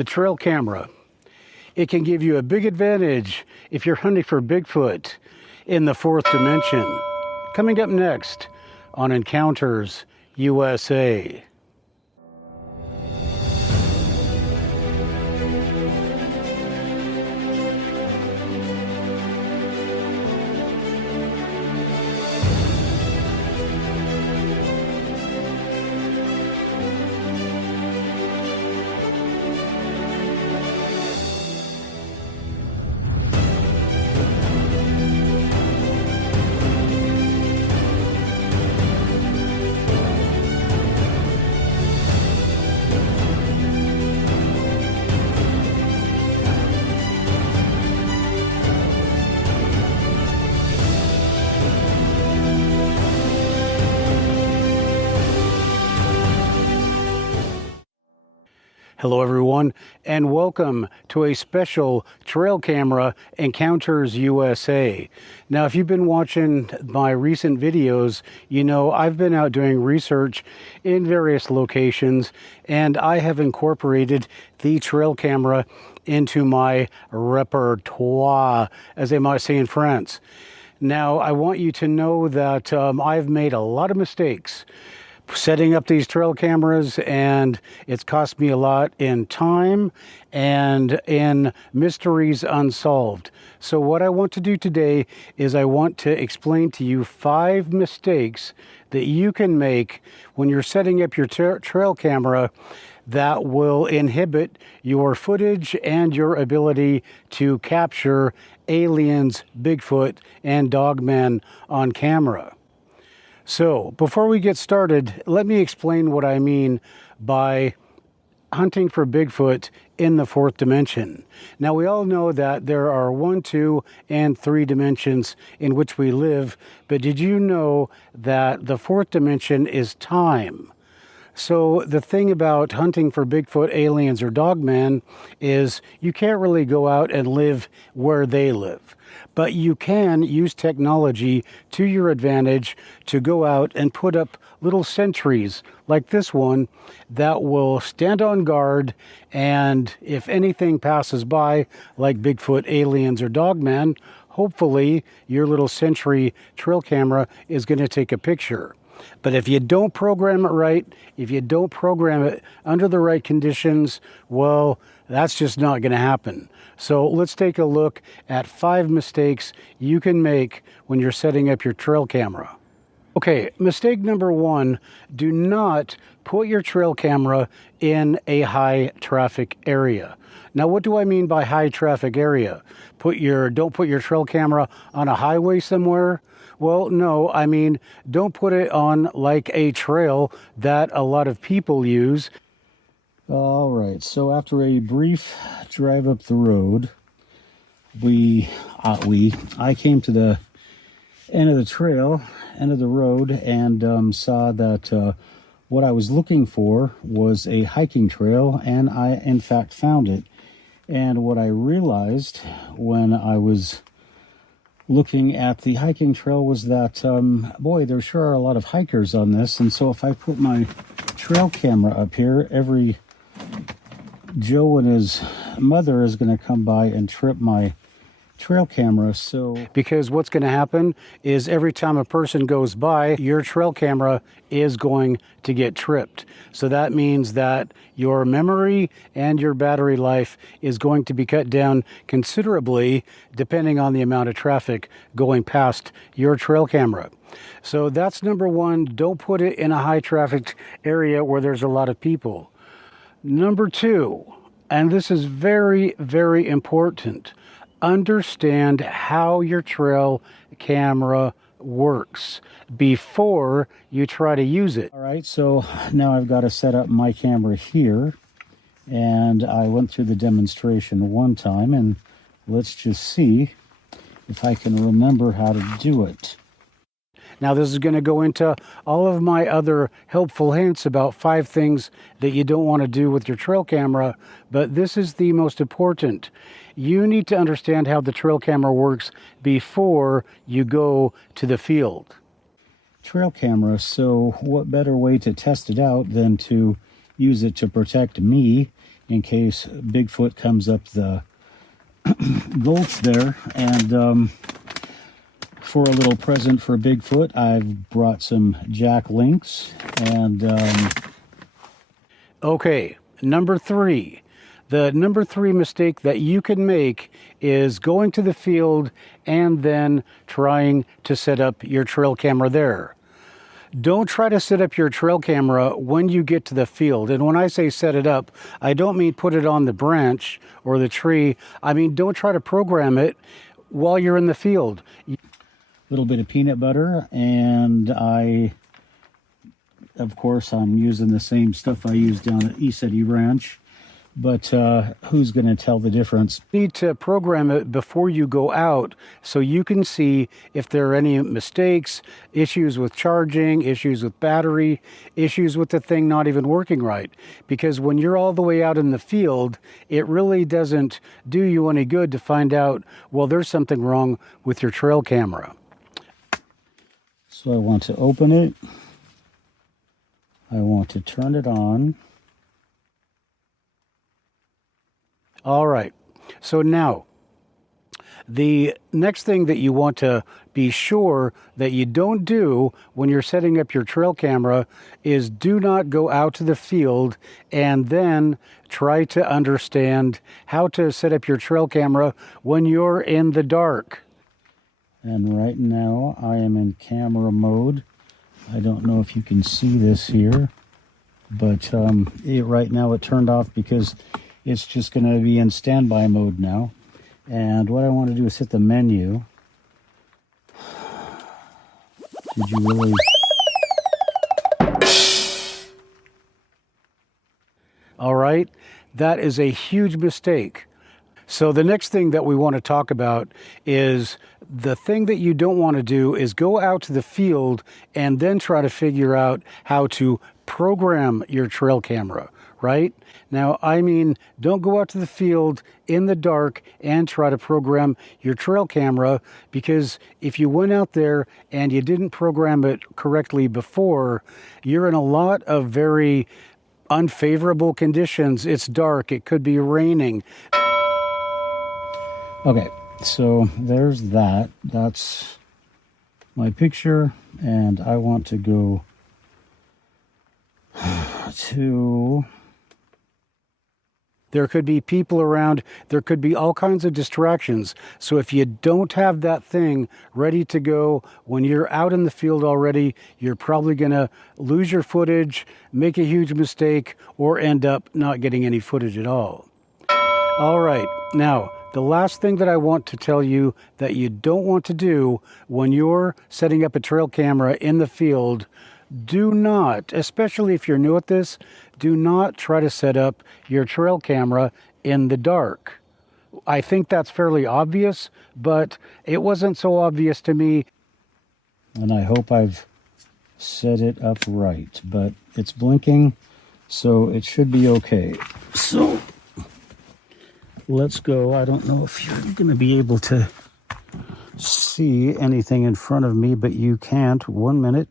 the trail camera. It can give you a big advantage if you're hunting for Bigfoot in the fourth dimension. Coming up next on Encounters USA. Hello everyone, and welcome to a special trail camera Encounters USA. Now, if you've been watching my recent videos, you know I've been out doing research in various locations, and I have incorporated the trail camera into my repertoire, as they might say in France. Now, I want you to know that I've made a lot of mistakes setting up these trail cameras, and it's cost me a lot in time and in mysteries unsolved. So what I want to do today is I want to explain to you 5 mistakes that you can make when you're setting up your trail camera that will inhibit your footage and your ability to capture aliens, Bigfoot, and Dogman on camera. So, before we get started, let me explain what I mean by hunting for Bigfoot in the fourth dimension. Now, we all know that there are 1, 2, and 3 dimensions in which we live, but did you know that the fourth dimension is time? So the thing about hunting for Bigfoot, aliens, or Dogman is you can't really go out and live where they live. But you can use technology to your advantage to go out and put up little sentries like this one that will stand on guard, and if anything passes by, like Bigfoot, aliens, or Dogman, hopefully your little sentry trail camera is going to take a picture. But if you don't program it right, if you don't program it under the right conditions, well, that's just not going to happen. So let's take a look at 5 mistakes you can make when you're setting up your trail camera. Okay, mistake number 1, do not put your trail camera in a high traffic area. Now, what do I mean by high traffic area? Don't put your trail camera on a highway somewhere. Well, no, I mean, don't put it on like a trail that a lot of people use. All right, so after a brief drive up the road, I came to the end of the trail, end of the road, and saw that what I was looking for was a hiking trail, and I, in fact, found it. And what I realized when I was looking at the hiking trail was that, boy, there sure are a lot of hikers on this. And so if I put my trail camera up here, every Joe and his mother is going to come by and trip my trail camera. So because what's going to happen is every time a person goes by, your trail camera is going to get tripped. So that means that your memory and your battery life is going to be cut down considerably depending on the amount of traffic going past your trail camera. So that's number 1. Don't put it in a high traffic area where there's a lot of people. Number 2, and this is very, very important, understand how your trail camera works before you try to use it. All right, so now I've got to set up my camera here, and I went through the demonstration one time, and let's just see if I can remember how to do it. Now, this is going to go into all of my other helpful hints about 5 things that you don't want to do with your trail camera, but this is the most important. You need to understand how the trail camera works before you go to the field. Trail camera, so what better way to test it out than to use it to protect me in case Bigfoot comes up the gulch there. And for a little present for Bigfoot, I've brought some jack links. And okay, number 3. The number 3 mistake that you can make is going to the field and then trying to set up your trail camera there. Don't try to set up your trail camera when you get to the field. And when I say set it up, I don't mean put it on the branch or the tree. I mean, don't try to program it while you're in the field. A little bit of peanut butter, and of course, I'm using the same stuff I used down at East Ranch. But who's going to tell the difference? You need to program it before you go out so you can see if there are any mistakes, issues with charging, issues with battery, issues with the thing not even working right. Because when you're all the way out in the field, it really doesn't do you any good to find out, well, there's something wrong with your trail camera. So I want to open it. I want to turn it on. All right, so now the next thing that you want to be sure that you don't do when you're setting up your trail camera is do not go out to the field and then try to understand how to set up your trail camera when you're in the dark. And right now I am in camera mode. I don't know if you can see this here, but right now it turned off because it's just going to be in standby mode now. And what I want to do is hit the menu. Did you really? All right, that is a huge mistake. So the next thing that we want to talk about is the thing that you don't want to do is go out to the field and then try to figure out how to program your trail camera. Right? Now, I mean, don't go out to the field in the dark and try to program your trail camera, because if you went out there and you didn't program it correctly before, you're in a lot of very unfavorable conditions. It's dark. It could be raining. Okay, so there's that. That's my picture, and I want to go to... There could be people around. There could be all kinds of distractions. So if you don't have that thing ready to go when you're out in the field already, you're probably going to lose your footage, make a huge mistake, or end up not getting any footage at all. All right. Now, the last thing that I want to tell you that you don't want to do when you're setting up a trail camera in the field, do not, especially if you're new at this, do not try to set up your trail camera in the dark. I think that's fairly obvious, but it wasn't so obvious to me. And I hope I've set it up right, but it's blinking, so it should be okay. So let's go. I don't know if you're going to be able to see anything in front of me, but you can't. 1 minute.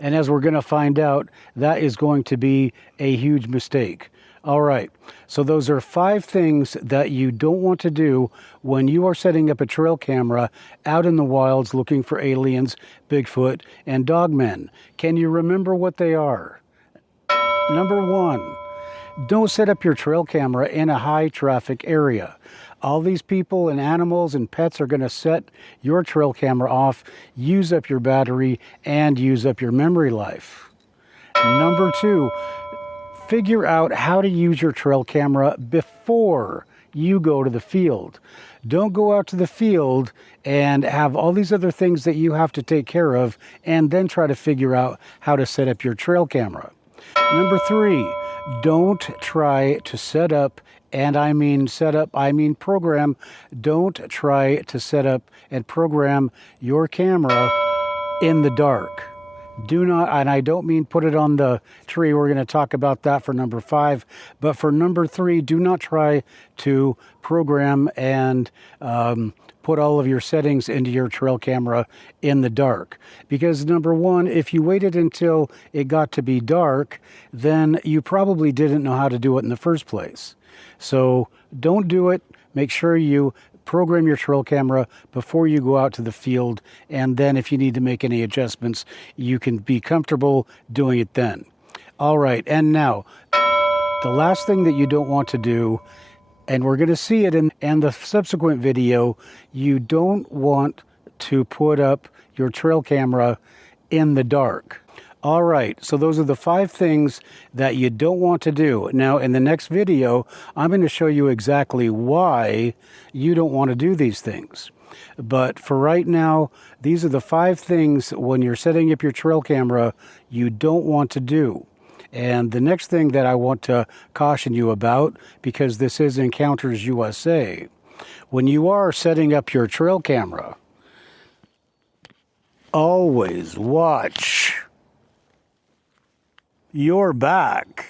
And as we're going to find out, that is going to be a huge mistake. All right, so those are 5 things that you don't want to do when you are setting up a trail camera out in the wilds looking for aliens, Bigfoot, and Dogmen. Can you remember what they are? Number 1, don't set up your trail camera in a high traffic area. All these people and animals and pets are going to set your trail camera off, use up your battery, and use up your memory life. Number 2, figure out how to use your trail camera before you go to the field. Don't go out to the field and have all these other things that you have to take care of and then try to figure out how to set up your trail camera. Number 3, don't try to set up, and I mean set up, I mean program. Don't try to set up and program your camera in the dark. Do not, and I don't mean put it on the tree. We're going to talk about that for number 5. But for number 3, do not try to program and put all of your settings into your trail camera in the dark. Because number 1, if you waited until it got to be dark, then you probably didn't know how to do it in the first place. So don't do it. Make sure you program your trail camera before you go out to the field, and then if you need to make any adjustments, you can be comfortable doing it then. All right, and now the last thing that you don't want to do, and we're going to see it in the subsequent video, you don't want to put up your trail camera in the dark. All right, so those are the 5 things that you don't want to do. Now, in the next video, I'm going to show you exactly why you don't want to do these things. But for right now, these are the 5 things when you're setting up your trail camera you don't want to do. And the next thing that I want to caution you about, because this is Encounters USA, when you are setting up your trail camera, always watch your back.